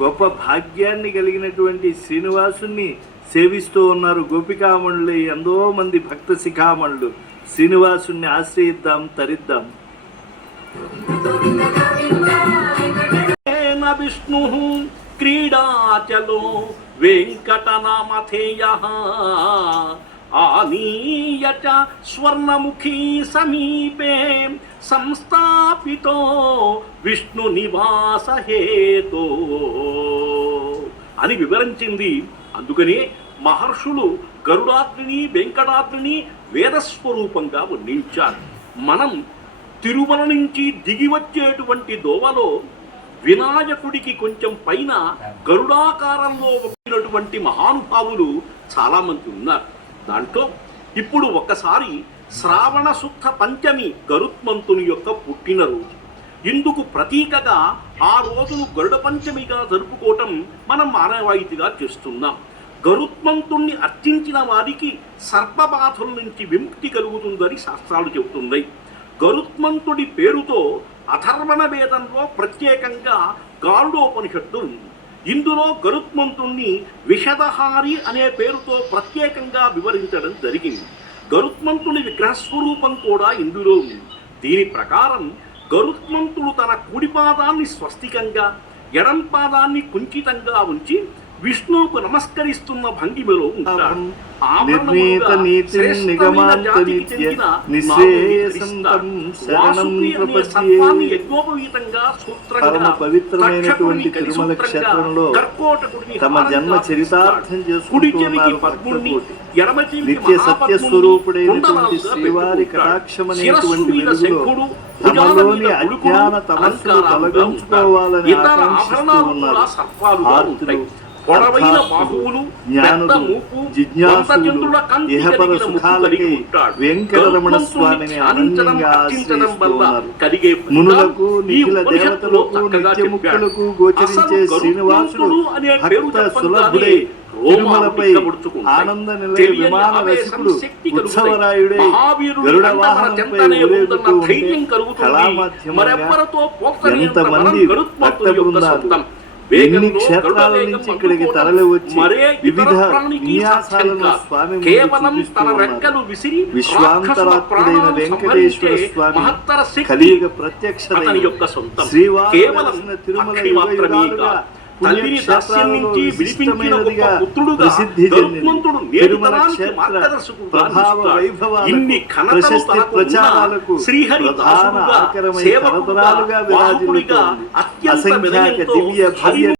గొప్ప భాగ్యాన్ని కలిగినటువంటి శ్రీనివాసుని సేవిస్తూ ఉన్నారు గోపికామణులు. ఎంతో మంది భక్త శిఖామణులు. శ్రీనివాసుని ఆశ్రయిద్దాం, తరిద్దాం. విష్ణు క్రీడాచలో వెంకటనామధేయః ఆనీయ చ స్వర్ణముఖీ సమీపే సంస్థాపితో విష్ణు నివాస హేతో అని వివరించింది. అందుకనే మహర్షులు గరుడాద్రిని వెంకటాద్రిని వేదస్వరూపంగా వర్ణించారు. మనం తిరుమల నుంచి దిగి వచ్చేటువంటి దోవలో వినాయకుడికి కొంచెం పైన గరుడాకారంలో వచ్చినటువంటి మహానుభావులు చాలామంది ఉన్నారు. దాంట్లో ఇప్పుడు ఒక్కసారి శ్రావణ శుద్ధ పంచమి గరుత్మంతుని యొక్క పుట్టినరోజు. ఇందుకు ప్రతీకగా ఆ రోజును గరుడ పంచమిగా జరుపుకోవటం మనం మానవాయితీగా చేస్తున్నాం. గరుత్మంతుణ్ణి అర్చించిన వారికి సర్పబాధల నుంచి విముక్తి కలుగుతుందని శాస్త్రాలు చెబుతున్నాయి. గరుత్మంతుడి పేరుతో అథర్వణ వేదంలో ప్రత్యేకంగా గారుడోపనిషత్తు ఉంది. ఇందులో గరుత్మంతుణ్ణి విషదహారి అనే పేరుతో ప్రత్యేకంగా వివరించడం జరిగింది. గరుత్మంతుని విగ్రహస్వరూపం కూడా ఇందులో ఉంది. దీని ప్రకారం గరుత్మంతుడు తన కుడి పాదాన్ని స్వస్తికంగా, ఎడం పాదాన్ని కుంచితంగా ఉంచి విష్ణువుకు నమస్కరిస్తున్న భంగిమలో ఉంటాడు. పవిత్రమైనటువంటి తిరుమల క్షేత్రంలో తమ జన్మ చరితార్థం చేసుకుంటున్నారు భక్తులు. నిత్య సత్య స్వరూపుడైనటువంటి శ్రీవారి కటాక్షమనేటువంటి వెలుగులో తమలోని అజ్ఞాన తమస్సును తొలగించుకోవాలని ఆకాంక్షిస్తూ ఉన్నారు. ఆర్తులు, పొడవైన బాహువులు, పెద్ద మూపు, వందచంద్రుల కంటి కలిగిన ముక్కుకలిగి ఉంటాడు. వెంకటరమణ స్వామిని ఆనందంగా ఆశ్రయిస్తూ ఉన్నారు. మునులకు, నిఖిల దేవతలకు, నిత్యముక్తులకు గోచరించే శ్రీనివాసుడు భక్త సులభుడై తిరుమలపై ఆనంద నిలయ విమాన రసికుడు ఉత్సవరాయుడై గరుడ వాహనంపై ఊరేగుతూ ఉంటే కళామాధ్యమంగా ఎంతమంది భక్త బృందాలు ఎన్ని క్షేత్రాల నుంచి ఇక్కడికి తరలి వచ్చి వివిధ విన్యాసాలను స్వామి విశ్వాంతరాత్ముడైన వెంకటేశ్వర స్వామి కలియుగ ప్రత్యక్షత శ్రీవారి తిరుమల యుగాలుగా ప్రసిద్ధి తిరుమల క్షేత్ర ప్రభావ వైభవాలకు ప్రశస్తి ప్రచారాలకు ప్రధాన ఆకరమై తరతరాలుగా విరాజిల్లుతోంది. అసంఖ్యాక దివ్య భవ్య